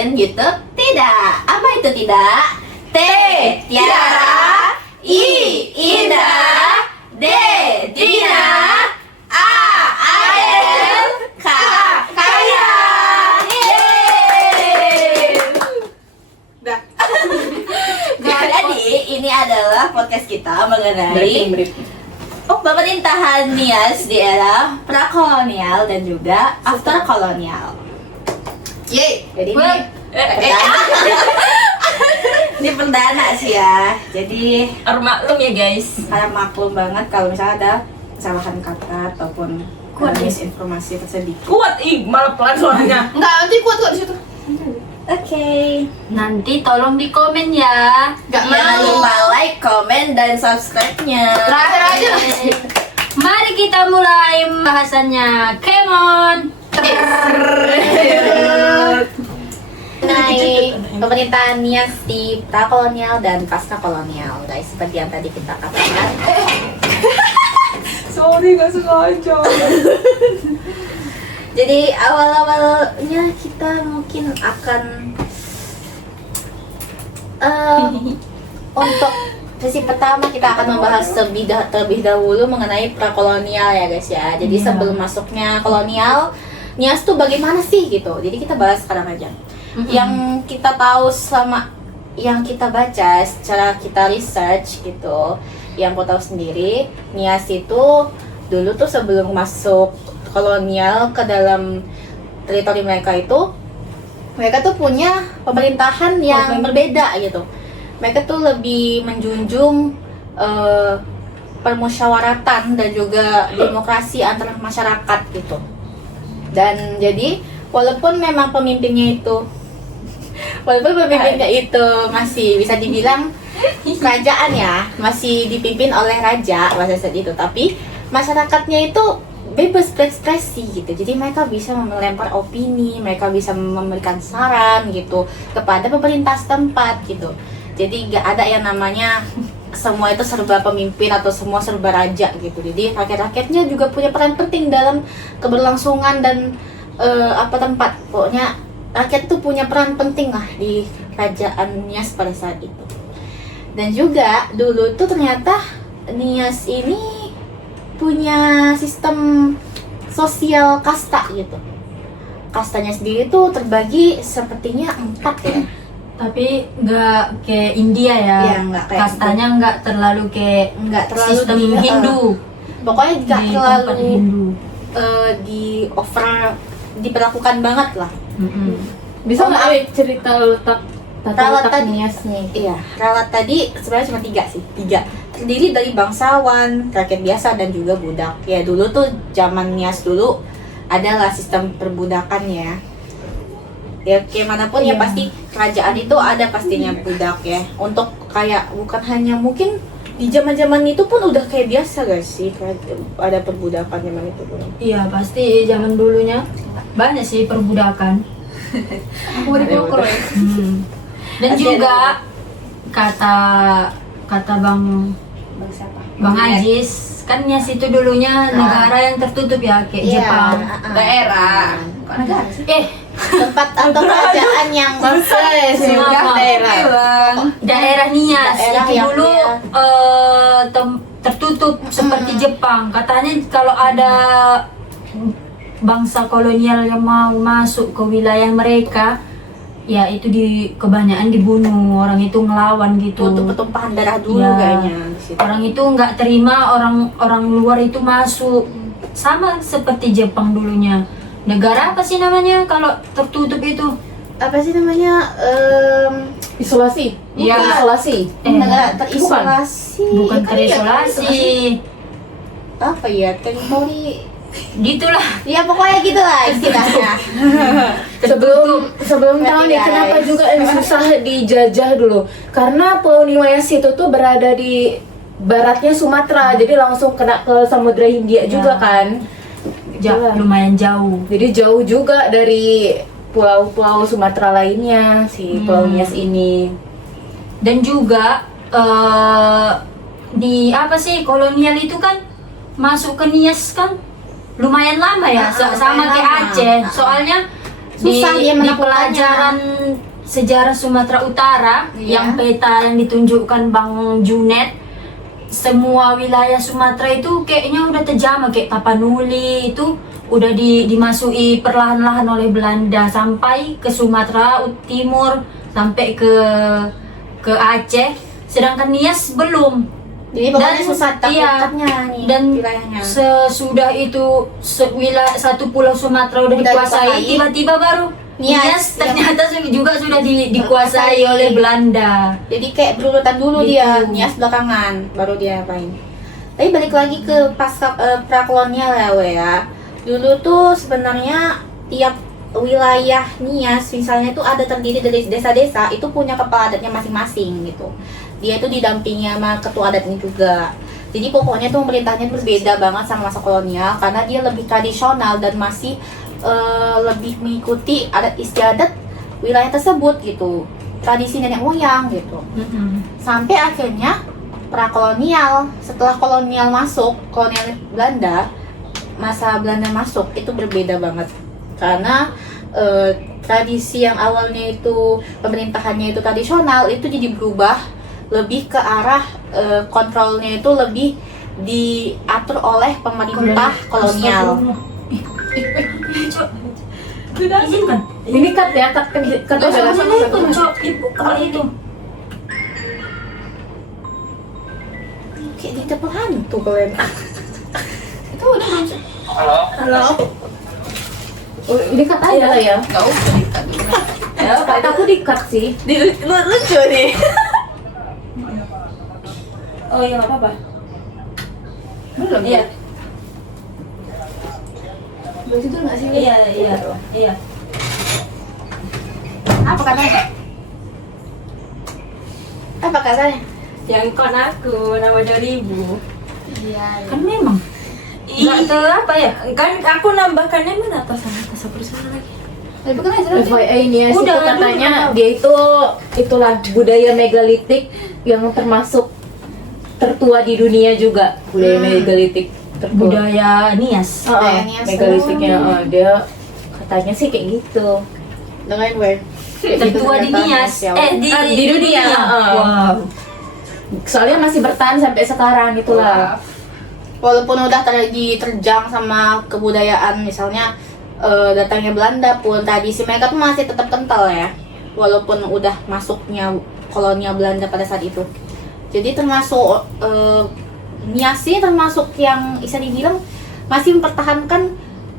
bikin YouTube? Tidak. Apa itu tidak? T. Tiara. I. Indah. D. Dina. A. Ael. K. Kaya. Yeay. Dah. Jadi ini adalah podcast kita mengenai pemerintahan Nias di era prakolonial dan juga after kolonial. Yeay. Jadi ini perdana. Ini perdana sih ya. Jadi Harus maklum ya guys. harap maklum banget kalau misalnya ada kesalahan kata ataupun misinformasi tersedikit. Kuat malah pelan suaranya. Enggak, nanti kuat kok di situ. Oke. Nanti tolong di komen ya. Enggak Jangan mau. lupa like, comment, dan subscribe-nya. Terakhir aja. Mari kita mulai bahasannya. Come on. Mengenai pemerintahan Nias di prakolonial dan pasca kolonial, guys, seperti yang tadi kita katakan. Sorry, gak sengaja. Jadi awal-awalnya kita mungkin akan untuk sesi pertama kita akan membahas terlebih dahulu mengenai prakolonial ya guys ya. Jadi sebelum masuknya kolonial, Nias tuh bagaimana sih gitu. Jadi kita bahas sekarang aja. Yang kita tahu selama yang kita baca, secara kita research gitu, yang aku tahu sendiri, Nias itu dulu tuh sebelum masuk kolonial ke dalam teritori mereka itu, mereka tuh punya pemerintahan yang berbeda gitu. Mereka tuh lebih menjunjung permusyawaratan dan juga demokrasi antar masyarakat gitu. Dan jadi walaupun memang pemimpinnya itu masih bisa dibilang kerajaan ya, masih dipimpin oleh raja pada saat itu, tapi masyarakatnya itu bebas berekspresi gitu. Jadi mereka bisa melempar opini, mereka bisa memberikan saran gitu kepada pemerintah setempat gitu. Jadi nggak ada yang namanya semua itu serba pemimpin atau semua serba raja gitu. Jadi rakyat-rakyatnya juga punya peran penting dalam keberlangsungan dan tempat. Pokoknya rakyat tuh punya peran penting lah di kerajaan Nias pada saat itu. Dan juga dulu tuh ternyata Nias ini punya sistem sosial kasta gitu. Kastanya sendiri tuh terbagi sepertinya 4 ya. Tapi nggak kayak India ya. Iya, nggak kayak Kastanya nggak terlalu kayak Nggak terlalu sistem di- Hindu. Pokoknya nggak Di terlalu tempat Hindu. diperlakukan banget lah. Bisa nggak cerita letak Ralat letak tadi. Nias nih? Iya, ralat tadi sebenarnya cuma 3 sih. 3 terdiri dari bangsawan, rakyat biasa, dan juga budak. Ya dulu tuh zaman Nias dulu adalah sistem perbudakannya. Ya kayak manapun ya pasti kerajaan itu ada pastinya budak ya. Untuk kayak bukan hanya mungkin di zaman-zaman itu pun udah kayak biasa guys sih, ada perbudakan zaman itu pun. Iya pasti zaman dulunya banyak sih perbudakan. Aku udah diukur ya. Dan Ada- juga kata Bang Ajis kan Nias itu dulunya negara yang tertutup ya kayak Iya, Jepang. Daerah. Kok negara sih? tempat atau kerajaan yang Maaf. Daerah Nias Daerah itu yang dulu dia- tertutup seperti Jepang. Katanya kalau ada bangsa kolonial yang mau masuk ke wilayah mereka, ya itu kebanyakan dibunuh, orang itu ngelawan gitu. untuk pertumpahan darah dulu Ya. kayaknya di situ. Orang itu nggak terima orang luar itu masuk. Sama seperti Jepang dulunya. Negara apa sih namanya kalau tertutup itu? Apa sih namanya? Isolasi. Iya. Isolasi. Negara terisolasi. Bukan Kan iya, terisolasi. apa ya? Teritori. Gitulah. Ya pokoknya gitulah istilahnya. Sebelum tahu nih Guys. kenapa juga susah dijajah dulu. Karena Pulau Nias itu tuh berada di baratnya Sumatera, jadi langsung kena ke Samudra Hindia juga kan. Lumayan jauh. Jadi jauh juga dari pulau-pulau Sumatera lainnya si Pulau Nias ini. Dan juga di apa sih kolonial itu kan masuk ke Nias kan lumayan lama ya, sama lumayan kayak lama. Aceh. Soalnya Susah dia di menemukannya. pelajaran sejarah Sumatera Utara Iya. yang peta yang ditunjukkan Bang Junet, semua wilayah Sumatera itu kayaknya udah terjamah, kayak Tapanuli itu udah dimasuki perlahan-lahan oleh Belanda sampai ke Sumatera Timur, sampai ke Aceh, sedangkan Nias belum. Jadi pokoknya Dan- susah iya. takutnya nih Dan wilayahnya. sesudah itu wilayah satu pulau Sumatera udah Udah dikuasai, dikuasai. tiba-tiba baru Nias, Nias ternyata juga sudah dikuasai Dikuasai. oleh Belanda. Jadi kayak berurutan dulu Gitu. dia, Nias belakangan, baru dia apain. Tapi balik lagi ke pasca prakolonial ya, we ya. Dulu tuh sebenarnya tiap wilayah Nias misalnya itu ada terdiri dari desa-desa itu punya kepala adatnya masing-masing gitu. Dia itu didampingi sama ketua adatnya juga. Jadi pokoknya tuh pemerintahnya berbeda banget sama masa kolonial karena dia lebih tradisional dan masih lebih mengikuti adat istiadat wilayah tersebut gitu, tradisi nenek moyang gitu. Sampai akhirnya prakolonial, setelah kolonial masuk, kolonial Belanda, masa Belanda masuk itu berbeda banget karena tradisi yang awalnya itu pemerintahannya itu tradisional itu jadi berubah lebih ke arah kontrolnya itu lebih diatur oleh pemerintah kolonial. Izinkan. Ini cut ya, cut udah Sama itu, Cok. Dibuka itu. Kayak di depan hantu kalian. Itu udah masuk. Halo. Oh, ini cut aja lah ya. Gak usah dikat dulu. Ya, aku di cut sih. Lucu nih. Oh iya, nggak apa-apa. Belum Iya. Lucu tuh nggak sih? Iya. Apa katanya? Apa katanya? Yang kon aku nama 2000. Iya. Kan memang nggak ke apa ya? Kan aku nambahkannya mana atas aku di sana lagi. Tapi kan aja FYI nih ya, Udah, itu katanya udah. dia itulah budaya megalitik yang termasuk tertua di dunia juga, budaya megalitik tertua. Budaya Nias. Budaya Nias. Megalitiknya dia katanya sih kayak gitu. dengan web Tertua di Nias. Di dunia. Wow. Soalnya masih bertahan sampai sekarang itulah. walaupun udah diterjang sama kebudayaan misalnya datangnya Belanda pun tradisi mereka tuh masih tetap kental ya walaupun udah masuknya kolonial Belanda pada saat itu. Jadi termasuk Nias ini termasuk yang bisa dibilang masih mempertahankan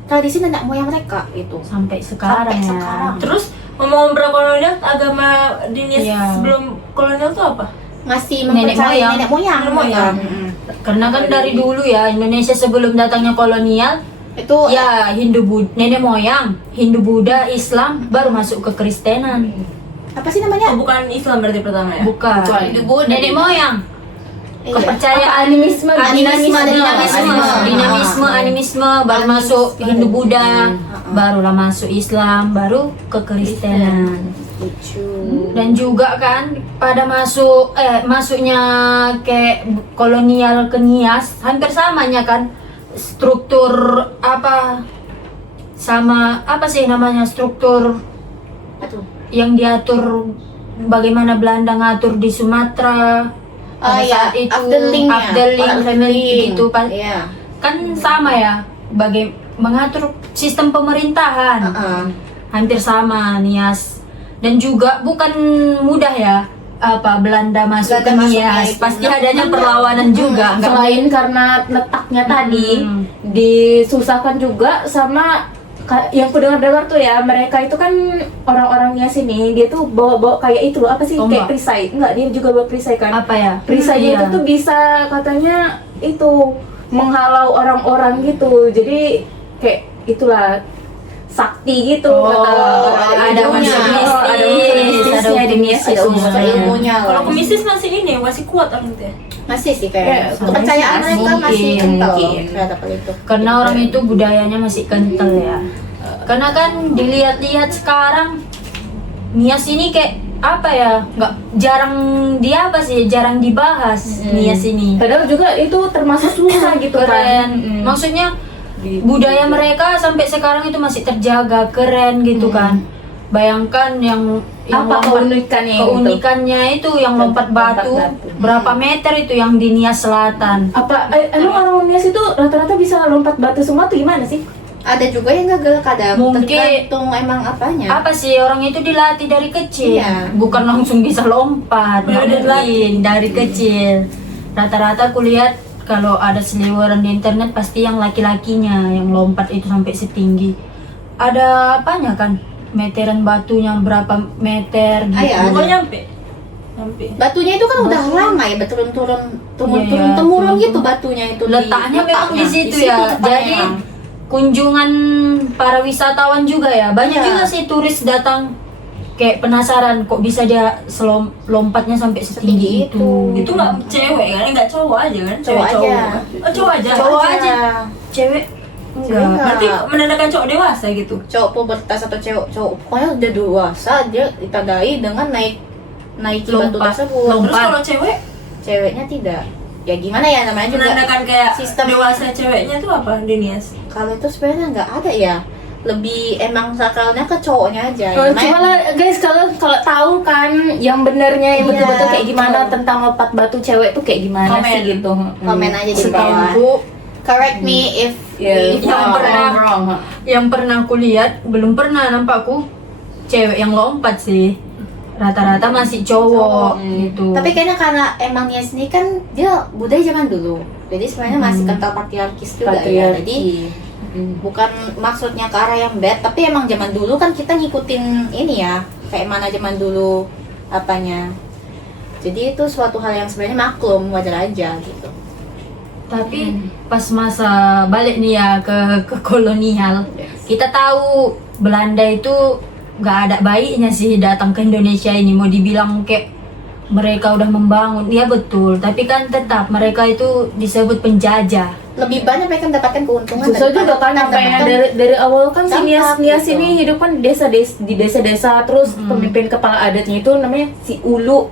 tradisi nenek moyang mereka gitu. Sampai sekarang Sampai ya. sekarang. Terus ngomong prakolonial, agama di Nias Iya. sebelum kolonial itu apa? Masih Nenek mempercayai moyang. nenek moyang. Nenek moyang. Mm-mm. Karena kan dari dulu ya Indonesia sebelum datangnya kolonial Itu ya nenek moyang, Hindu Buddha, Islam baru masuk ke Kristenan. apa sih namanya? Oh, bukan Islam berarti pertama ya? Bukan. Hindu Buddha. Nenek moyang. Iya. Kepercayaan Animisme, dinamisme, animisme baru masuk Hindu Buddha, barulah masuk Islam, baru ke Kristenan. Lucu. Dan juga kan pada masuknya kayak kolonial ke Nias hampir samanya kan struktur apa sama apa sih namanya struktur Aduh. yang diatur bagaimana Belanda ngatur di Sumatera Oh pada iya, saat itu Afdeling ya. Afdeling, Oh, family gitu Iya. kan sama ya mengatur sistem pemerintahan hampir sama Nias. Dan juga bukan mudah ya apa Belanda masuk Belanda ke masuknya Nias, itu. pasti adanya perlawanan juga. Nggak Selain karena letaknya tadi Hmm. disusahkan juga sama yang ku dengar tuh ya, mereka itu kan orang-orangnya sini dia tuh bawa kayak itu loh, apa sih, Tombak. kayak perisai. Enggak, dia juga bawa perisai kan. apa ya? Perisainya Iya. itu tuh bisa katanya itu menghalau orang-orang gitu. Jadi kayak itulah sakti gitu kata ada ilmunya. unsur Ada unsur mistisnya di Nias Ada itu. unsur ilmunya lah. Kalau kemistis masih ini masih kuat orang itu ya? Masih sih Ya, kayak kepercayaan mereka masih mungkin, kental mungkin. terhadap hal itu. Karena orang itu budayanya masih kental ya. Karena kan dilihat-lihat sekarang Nias ini kayak apa ya? Nggak jarang jarang dibahas Nias ini. Padahal juga itu termasuk susah gitu kan. Keren. Maksudnya budaya mereka sampai sekarang itu masih terjaga, keren gitu kan. Bayangkan yang Apa keunikannya itu yang lompat batu, berapa meter itu yang di Nias Selatan. Apa emang orang Nias itu rata-rata bisa lompat batu semua tuh gimana sih? Ada juga yang gagal kadang, Mungkin- tergantung emang apanya. Apa sih, orang itu dilatih dari kecil, Iya. bukan langsung bisa lompat, Udah nggak mungkin dari kecil. Rata-rata aku lihat kalau ada seliweran di internet pasti yang laki-lakinya yang lompat itu sampai setinggi. Ada apanya kan? Meteran batunya berapa meter gitu. Iya, ada. Mau nyampe. Batunya itu kan udah lama ya, turun-turun, Iya, temurun turun. gitu batunya itu. Letaknya memang di situ Di ya. tempatnya Jadi emang. kunjungan para wisatawan juga ya. Banyak Iya. juga sih turis datang kayak penasaran kok bisa dia lompatnya sampai setinggi Setinggi itu. Itu nggak cewek kan, nggak cowok aja kan? Cowok Cewek aja. Oh, cowok aja. Cowok aja. Cewek Cewek enggak. enggak. Berarti menandakan cowok dewasa gitu. Cowok pubertas atau cowok pokoknya udah dewasa, dia ditandai dengan naiki batu Lompat. tersebut. Terus kalau cewek Ceweknya tidak. Ya gimana ya, namanya juga. menandakan kayak sistem- dewasa ceweknya tuh apa di Nias? Kalau itu sebenarnya nggak ada ya. Lebih emang sakralnya ke cowoknya aja. Oh, Namanya- cuma lah, guys, kalau tahu kan yang benernya yang Iya, betul-betul kayak gimana betul. tentang lompat batu cewek tuh kayak gimana Komen. sih gitu. Komen aja di bawah. Setahuku Correct me if Ya, if yang wrong. pernah- wrong. yang pernah aku lihat, belum pernah nampakku cewek yang lompat sih. Rata-rata masih cowok gitu. Tapi kayaknya karena emang Nias ini kan dia budaya zaman dulu. Jadi sebenarnya masih kental patriarkis juga ya. Jadi bukan maksudnya ke arah yang bad, tapi emang zaman dulu kan kita ngikutin ini ya, kayak mana zaman dulu apanya. Jadi itu suatu hal yang sebenarnya maklum, wajar aja gitu. Tapi pas masa balik nih ya ke kolonial, kita tahu Belanda itu nggak ada baiknya sih datang ke Indonesia ini. Mau dibilang kayak mereka udah membangun, ya betul. Tapi kan tetap mereka itu disebut penjajah. Lebih banyak mereka mendapatkan keuntungan Susah juga kan kita apa yang mendapatkan- dari awal kan si dampak Nias gitu. ini hidup kan di desa-desa terus pemimpin kepala adatnya itu namanya si Ulu.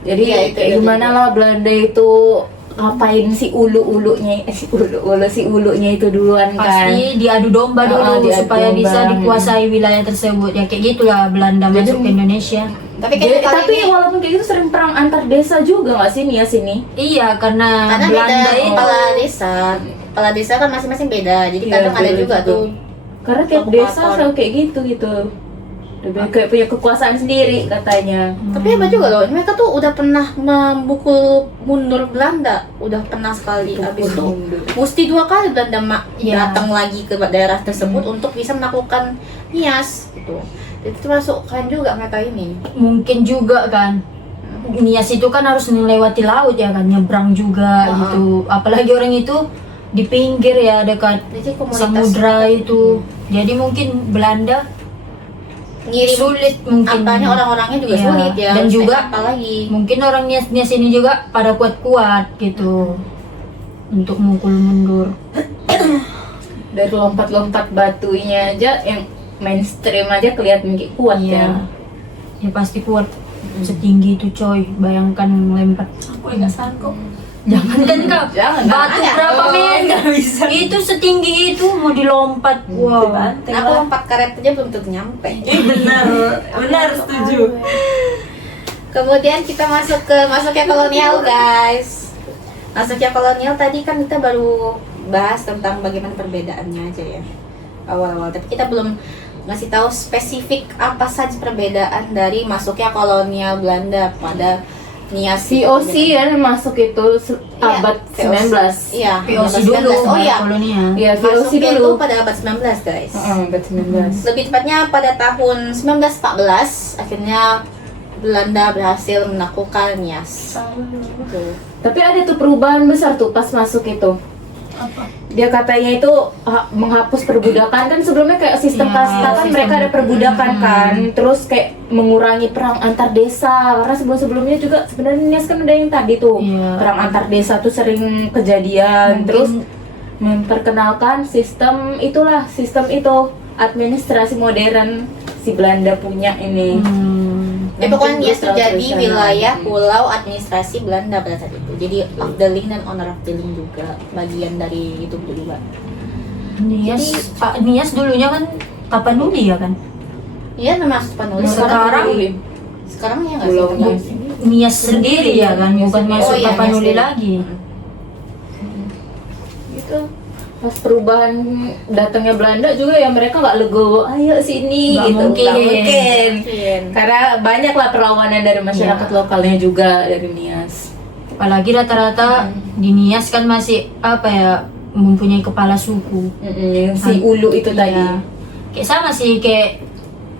Jadi Iya, itu kayak ada gimana juga. lah Belanda itu ngapain si ulunya si ulunya itu duluan kan. Pasti diadu domba dulu diadu supaya domba. bisa dikuasai wilayah tersebut. Ya kayak gitulah Belanda Jadi- masuk ke Indonesia. Tapi kayaknya kali Tapi ini walaupun kayak gitu sering perang antar desa juga nggak sih Nias ini? Iya, karena karena Belanda beda itu kepala desa kan masing-masing beda. Jadi Iya, kadang ada beda juga juga. tuh. Karena tiap Kabupaten. desa selalu kayak gitu. Lebih kayak punya kekuasaan sendiri katanya. Tapi hebat juga loh, mereka tuh udah pernah memukul mundur Belanda, udah pernah sekali. Habis itu mesti 2 kali Belanda Iya. datang lagi ke daerah tersebut untuk bisa melakukan Nias gitu. Itu termasuk keren juga mereka ini. mungkin juga kan Nias itu kan harus melewati laut ya kan, nyebrang juga gitu. Apalagi orang itu di pinggir ya dekat Jadi komunitas samudra itu. Jadi mungkin Belanda ngirim sulit mungkin. apanya orang-orangnya juga Iya. sulit ya. Dan harus juga naik kapal lagi. mungkin orang Nias ini juga pada kuat-kuat gitu untuk mukul mundur. Dari lompat-lompat batunya aja yang mainstream aja kelihatan kayak kuat ya. Ya pasti kuat setinggi itu coy. Bayangkan lempar. Aku nggak sanggup. Jangan kan kau. Jangan. Batu berapa meter? Nggak bisa. Itu setinggi itu mau dilompat. Wow. Banteng Aku lah. lompat karet aja belum tentu nyampe. Benar setuju. Kemudian kita masuknya kolonial guys. Masuknya kolonial tadi kan kita baru bahas tentang bagaimana perbedaannya aja ya awal-awal. Tapi kita belum ngasih tahu spesifik apa saja perbedaan dari masuknya kolonial Belanda pada Nias. VOC ya masuk itu abad 19. Iya, POC abad dulu. 19. Oh iya. kolonial. Iya, VOC Masuknya itu dulu. pada abad 19 guys. Abad 19. Lebih tepatnya pada tahun 1914 akhirnya Belanda berhasil menaklukkan Nias. Tuh. Tapi ada tuh perubahan besar tuh pas masuk itu. Apa? Dia katanya itu menghapus perbudakan kan sebelumnya kayak sistem Iya, kasta kan sistem. mereka ada perbudakan kan, terus kayak mengurangi perang antar desa karena sebelumnya juga sebenarnya Nias kan ada yang tadi tuh Iya. perang antar desa tuh sering kejadian, terus memperkenalkan sistem sistem itu administrasi modern si Belanda punya ini. Ya pokoknya Mungkin Nias terus terjadi terusan wilayah lagi. pulau administrasi Belanda pada saat itu. Jadi of the link dan honor of the link juga bagian dari itu juga. Nias dulunya kan Tapanuli ya kan? Iya, termasuk penulis. Sekarang ya nggak sih? Pulau Teguh? Nias sendiri ya kan, bukan masuk Oh iya, Tapanuli Nias lagi. Gitu. Pas perubahan datangnya Belanda juga ya mereka nggak legowo, ayo sini Nggak gitu. mungkin. Nggak mungkin. Mungkin. Karena banyak lah perlawanan dari masyarakat Iya. lokalnya juga dari Nias. Apalagi rata-rata di Nias kan masih apa ya, mempunyai kepala suku. Yang si Ulu itu Iya. tadi. Kayak sama sih kayak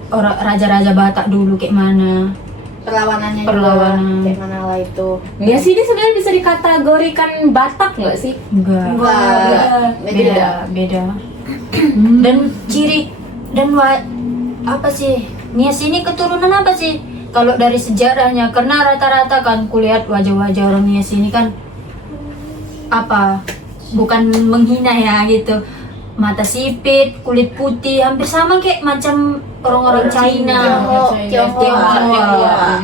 orang raja-raja Batak dulu kayak mana. Perlawanannya Perlawanan. juga kayak mana lah itu. Nias ini sebenarnya bisa dikategorikan Batak nggak sih? Enggak. Beda. Dan ciri dan apa sih? Nias ini keturunan apa sih? Kalau dari sejarahnya, karena rata-rata kan kulihat wajah-wajah orang Nias ini kan apa? Bukan menghina ya gitu. Mata sipit, kulit putih, hampir sama kayak macam orang-orang China. Tionghoa.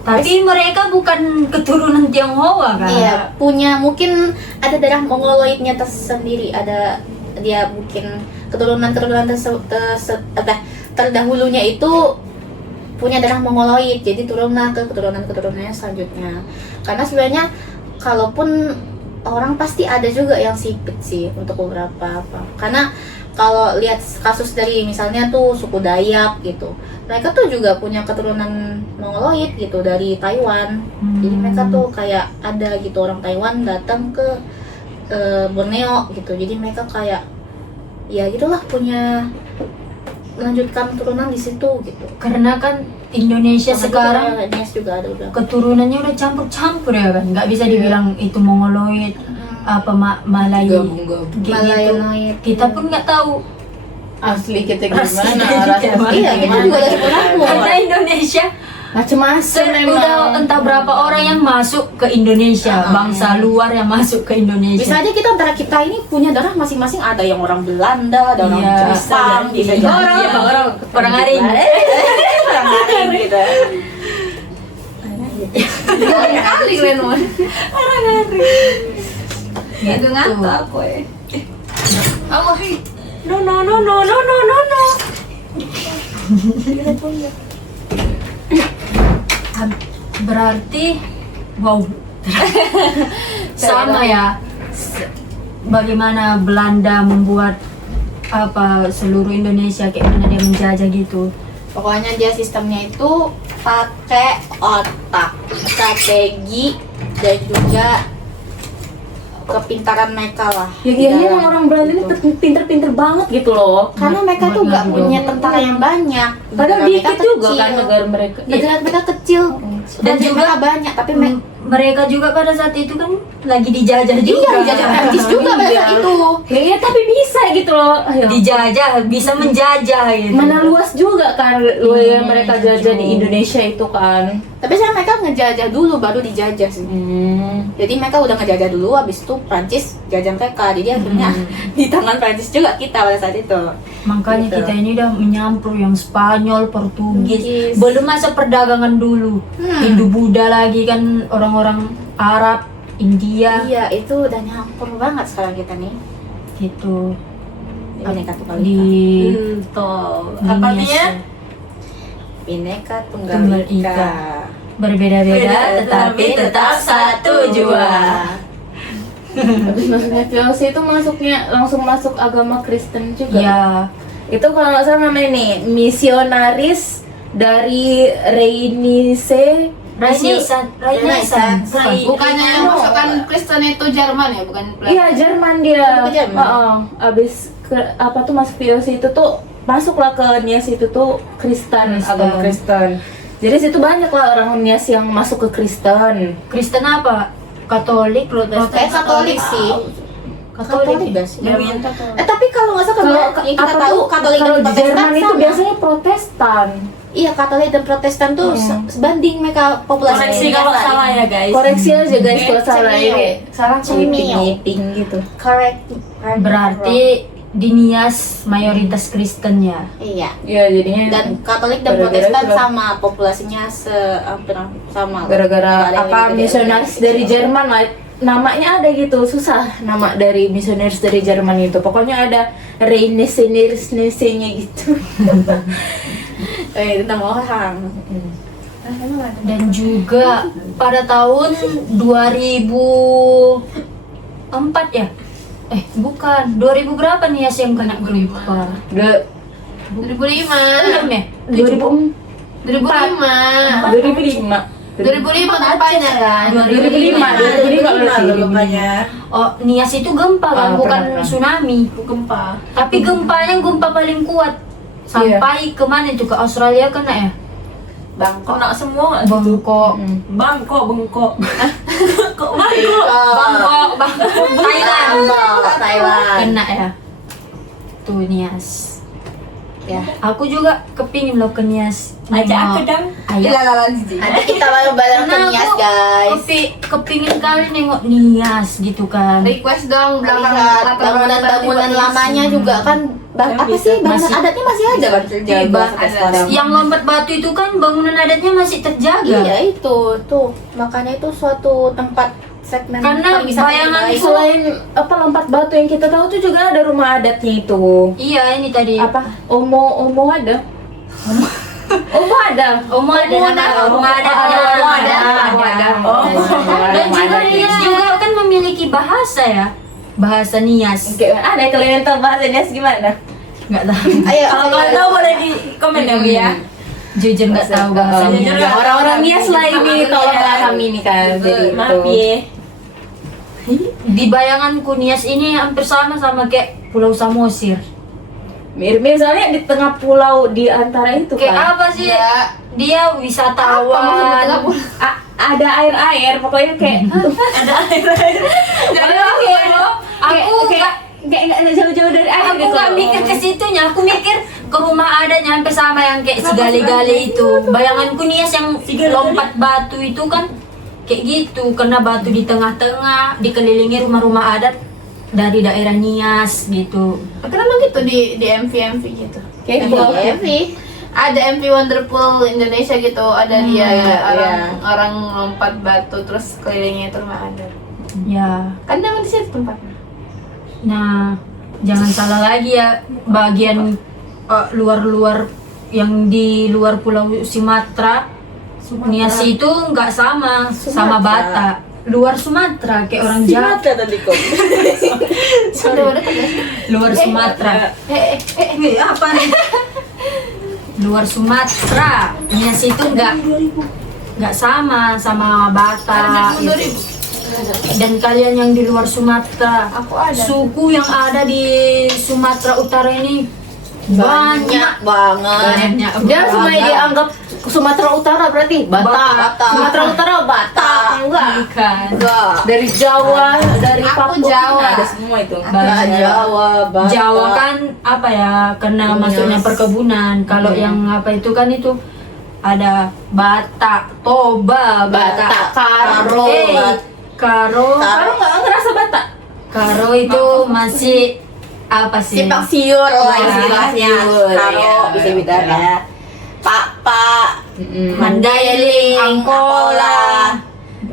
Tapi mereka bukan keturunan Tionghoa kan? Iya, punya mungkin ada darah mongoloidnya tersendiri. Ada dia mungkin keturunan-keturunan terdahulunya itu punya darah mongoloid. Jadi turunlah ke keturunan-keturunannya selanjutnya. Karena sebenarnya kalaupun orang pasti ada juga yang sipit sih untuk beberapa apa. Karena kalau lihat kasus dari misalnya tuh suku Dayak gitu, mereka tuh juga punya keturunan mongoloid gitu dari Taiwan. Jadi mereka tuh kayak ada gitu orang Taiwan datang ke Borneo gitu. Jadi mereka kayak ya gitulah punya melanjutkan keturunan di situ gitu. Karena kan Indonesia sekarang Nias juga ada udah. keturunannya udah campur-campur ya kan, nggak bisa dibilang itu mongoloid apa Malay Gabung-gabung. kayak gitu. Malayoid. Kita pun nggak tahu Asli kita Asli gimana? kita Rasa gimana. Iya, kita juga ada campur. karena Indonesia macem-macem udah entah berapa orang yang masuk ke Indonesia, bangsa luar yang masuk ke Indonesia. Bisa aja kita antara kita ini punya darah masing-masing, ada yang orang Belanda, ada orang Iya, Jepang, bisa jadi. orang hari ini. Orang lain gitu. kali kalian mau. Gitu. aku ya. No. Berarti wow. Sama ya. Bagaimana Belanda membuat apa seluruh Indonesia kayak mana dia menjajah gitu. Pokoknya dia sistemnya itu pakai otak, strategi, dan juga kepintaran mereka lah. Ya kayaknya Dalam orang Belanda ini gitu. pinter-pinter banget gitu loh. Karena mereka tuh nggak punya tentara yang banyak. Padahal Negara mereka dikit juga kecil. kan negara mereka. Negara mereka kecil Dan juga juga- banyak, tapi Mereka juga pada saat itu kan lagi dijajah iya juga. dijajah Prancis juga pada saat itu. Kayaknya tapi bisa gitu loh. Ayo. Dijajah, bisa menjajah gitu. Mana luas juga kan yang mereka jajah di Indonesia itu kan. Tapi saya mereka ngejajah dulu baru dijajah sih. Jadi mereka udah ngejajah dulu, habis itu Prancis jajah mereka. Jadi akhirnya di tangan Prancis juga kita pada saat itu. Makanya Gitu. kita ini udah menyampur yang Spanyol, Portugis. Portugis. Belum masa perdagangan dulu. Hindu Buddha lagi kan orang-orang Arab, India Iya, itu udah nyampur banget sekarang kita nih. gitu. Bineka Tunggal Di Ika. Tuh, Nias apa artinya? ya. Bineka Tunggal Tunggal Ika. Ika. Berbeda-beda tetapi tetap satu jua. Habis masuknya VOC itu langsung masuk agama Kristen juga. Ya, Itu kalau nggak salah namanya nih misionaris dari Renaissance. Bukannya yang masukkan Kristen itu Jerman ya, bukan Belanda? Iya Jerman dia. Ke Jerman? Abis apa tuh masuk VOC itu tuh masuklah ke Nias itu tuh Kristen, agama Kristen. Jadi situ banyak lah orang Nias yang masuk ke Kristen. Kristen apa? Katolik, Kayak Katolik sih. Katolik juga sih. Jerman. Tapi kalau nggak salah yang kita tahu Katolik kalau dan di Protestan Jerman itu sama. biasanya Protestan. Iya, Katolik dan Protestan tuh sebanding mereka populasi. Koreksi kalau biasa salah ini. ya guys. Koreksi aja guys kalau salah Cemil. ini. Salah Cemil. ngiping gitu. Correct. berarti di Nias mayoritas Kristen ya. Iya. Iya jadinya Dan Katolik dan Gara-gara Protestan itu- sama populasinya hampir sama. gara-gara Nggak ada yang apa lebih gede. misionaris dari Jerman lah namanya ada gitu, susah nama dari misionaris dari Jerman itu. Pokoknya ada Reinesinersnya gitu. Itu nama orang. Emang ada. Dan juga pada tahun 2004 ya? Bukan, 2000 berapa nih ya yang kena lupa? 2005. Belum ya? 2000 2005. 2005. 2005 kampanye kan? 2005 Bapaknya. Oh, Nias itu gempa kan, bukan pernah. tsunami. Gempa. Tapi gempanya gempa paling kuat. Sampai kemana itu, ke Australia kena ya? Bangkok. Kena semua nggak? Bangkok. Bangkok. Kok Bangkok. Thailand. Thailand. Kena ya? Tuh Nias. Ya. Aku juga kepingin loh ke Nias. Ajak aku dong. Ayo. Nanti kita bareng-bareng ke Karena Nias, aku guys. kepingin kali nengok Nias gitu kan. Request dong belakang Lihat latar bangunan-bangunan belakang lamanya juga kan. Apa sih bangunan Masih- adatnya masih ada kan terjaga sampai ada. sekarang. Yang lompat batu itu kan bangunan adatnya masih terjaga. Iya itu tuh makanya itu suatu tempat segmen Karena pariwisata yang bayangan baik. Selain apa lompat batu yang kita tahu tuh juga ada rumah adatnya itu. Iya, ini tadi. Apa? Omo ada. Omo ada. Rumah adat. Omo ada. Dan juga Nias juga kan memiliki bahasa ya. Bahasa Nias. Ada kalian tahu bahasa Nias gimana? Nggak tahu. Ayo, Kalau kalian tahu boleh di komen ya, Bu ya. Jujur nggak tahu bahasa Jujur Nias. nggak. Orang-orang Nias lah ini, tolonglah kami ini kan. Jadi Maaf itu. ya. Di bayanganku Nias ini hampir sama kayak Pulau Samosir. Mirip soalnya di tengah pulau di antara itu Kayak kan. apa sih? Ya. Dia Apa maksudnya tengah wisatawan. pulau? Ada air-air pokoknya kayak Ada air. Jadi Aku kayak nggak jauh-jauh dari air Aku nggak mikir ke situnya, aku mikir ke rumah adatnya hampir sama yang kayak si gali-gali itu. Bayanganku Nias yang lompat batu itu kan kayak gitu, kena batu di tengah-tengah, dikelilingi rumah-rumah adat dari daerah Nias gitu. Kenapa gitu di MV gitu? Kayak MV. Ada MV Wonderful Indonesia gitu, ada dia ya, iya. orang lompat batu terus kelilingnya itu rumah adat. Ya, Kan memang di situ tempatnya. nah jangan salah lagi ya bagian luar-luar yang di luar Pulau Sumatera. Nias itu nggak sama Batak. Luar Sumatera kayak orang Jawa. tadi kok. Udah dekat ya? Luar Sumatera. Apa nih? Luar Sumatera. Nias itu nggak sama Batak. Ada Gitu. Dan kalian yang di luar Sumatera, Aku ada. suku yang ada di Sumatera Utara ini Banyak banget. Dia semuanya dianggap Sumatera Utara berarti Batak. Sumatera Utara Batak enggak. Bukan. Enggak. Dari Jawa, dari Aku Papua Jawa. ada semua itu. Ada Jawa, Batak. Jawa kan apa ya, kena Nias. masuknya perkebunan. Kalau yang apa itu kan itu ada Batak, Toba, Batak, Karo, Karo, Karo nggak ngerasa Batak. Karo itu masih apa sih? Simpang siur lah Iya, istilahnya. siur, Karo iya. bisa bilang ya. Pak, Mandailing, Angkola.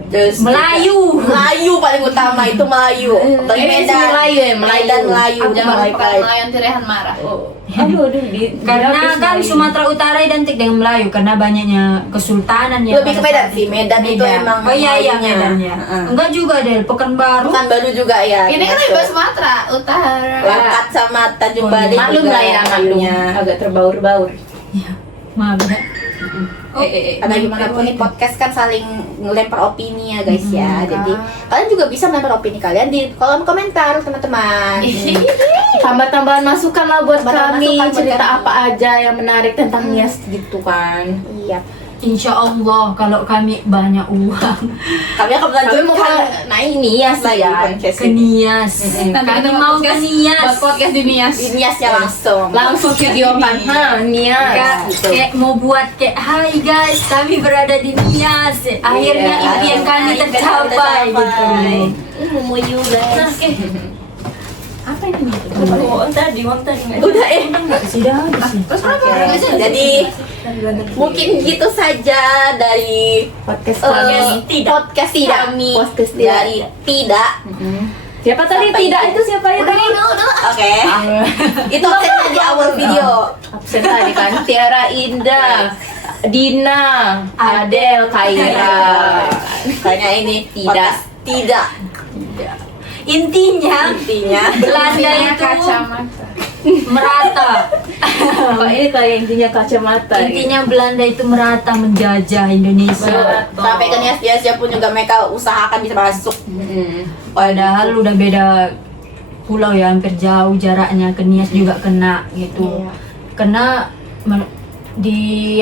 Terus Melayu. Melayu paling utama itu Melayu. Apalagi Ini Medan. Melayu ya, Melayu. Medan Melayu. Aku Jangan baru Melayu. pakai Melayan Tirehan marah. Aduh, Karena kan Sumatera Utara identik dengan Melayu karena banyaknya kesultanan ya. Lebih ke Medan sih. Medan itu emang Oh iya Melayunya. Medan ya. Heeh. Enggak juga deh, Pekanbaru. Bukan baru juga ya. Ini kan termasuk. juga Sumatera Utara. Langkat sama Tanjung Oh, iya. Balai maklum juga lah ya, maklum. Melayunya. Agak terbaur-baur. Ya, maaf ya. Karena gimana pun nih podcast kan saling ngelempar opini ya guys ya. Hmm, Jadi kalian juga bisa melempar opini kalian di kolom komentar teman-teman. Tambah-tambahan masukan lah buat Tambahan kami, masukan buat cerita kami. apa aja yang menarik tentang Nias gitu kan. Iya. Insya Allah kalau kami banyak uang Kami akan Kami mau melanjutkan naik Nias lah ya. podcast ke ini. Nias. Nanti Kami kita mau ke podcast- Nias. Buat podcast di Nias. Di Niasnya langsung. Langsung videokan, Nias. Kayak, kayak mau buat kayak hai guys, kami berada di Nias. Akhirnya Iya. impian kami tercapai gitu. Mau juga. Nah, apa ini? Uang tadi nggak Udah Sudah sih. Oke, jadi mungkin gitu saja dari Podcast podcast kami Podcast dari tidak. Siapa tadi Sampai tidak itu. itu siapa ya tadi? Oke. Itu absennya di awal video. Absen tadi kan Tiara Indah, Dina, Adel, Kaira. Kayaknya ini Tidak. podcast tidak. Intinya Belanda itu merata. Kok ini kayak intinya kacamata. Intinya Belanda itu merata menjajah Indonesia. Sampai ke Nias pun juga mereka usahakan bisa masuk. Padahal udah beda pulau ya, hampir jauh jaraknya. Ke Nias juga kena gitu. Iya. Kena di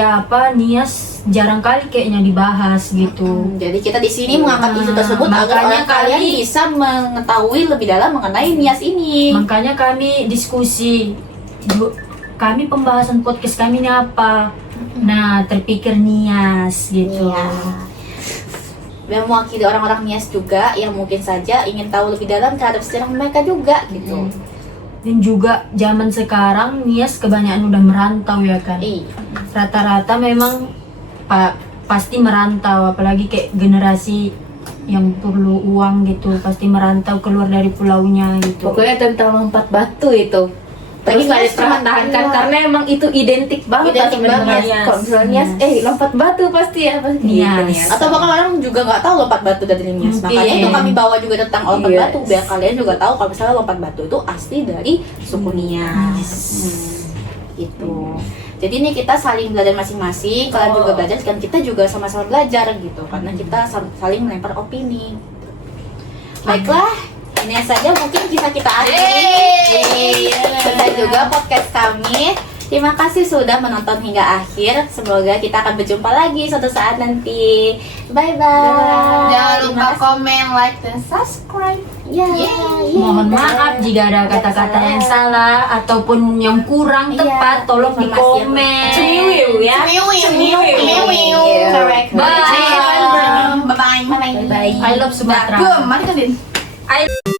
Nias jarang kali kayaknya dibahas gitu. Jadi kita di sini mengangkat isu tersebut agar Makanya kalian kami- bisa mengetahui lebih dalam mengenai Nias ini. Makanya kami diskusi, kami pembahasan podcast kami ini apa? Nah, terpikir Nias gitu. Iya. Dan mewakili orang-orang Nias juga yang mungkin saja ingin tahu lebih dalam terhadap sejarah mereka juga gitu. Dan juga zaman sekarang Nias kebanyakan udah merantau ya kan. Iya. Rata-rata memang pasti merantau, apalagi kayak generasi yang perlu uang gitu, pasti merantau keluar dari pulaunya gitu. Pokoknya tentang lompat batu itu. Terus Nias harus pertahankan iya. karena emang itu identik banget Identik sama banget. Nias. Kalau misalnya Nias, lompat batu pasti ya pasti Nias. gitu, Nias. Atau bahkan orang juga nggak tahu lompat batu dari Nias. Makanya Iya. itu kami bawa juga tentang lompat Yes. batu biar kalian juga tahu kalau misalnya lompat batu itu asli dari suku Nias. Gitu. Jadi ini kita saling belajar masing-masing. Kalian juga belajar dan kita juga sama-sama belajar gitu. Karena kita saling melempar opini. Baiklah, ini saja mungkin kisah kita akhiri. Selesai juga podcast kami. Terima kasih sudah menonton hingga akhir. Semoga kita akan berjumpa lagi suatu saat nanti. Bye bye. Jangan lupa komen, like, dan subscribe. Ya. Mohon maaf jika ada kata-kata yang salah ataupun yang kurang Iya. tepat, tolong di Informasi yang komen. Cemiwiu ya. Cemiwiu. Correct. Bye. Bye-bye. Bye bye. I love Sumatera. Gem, mari kalian. I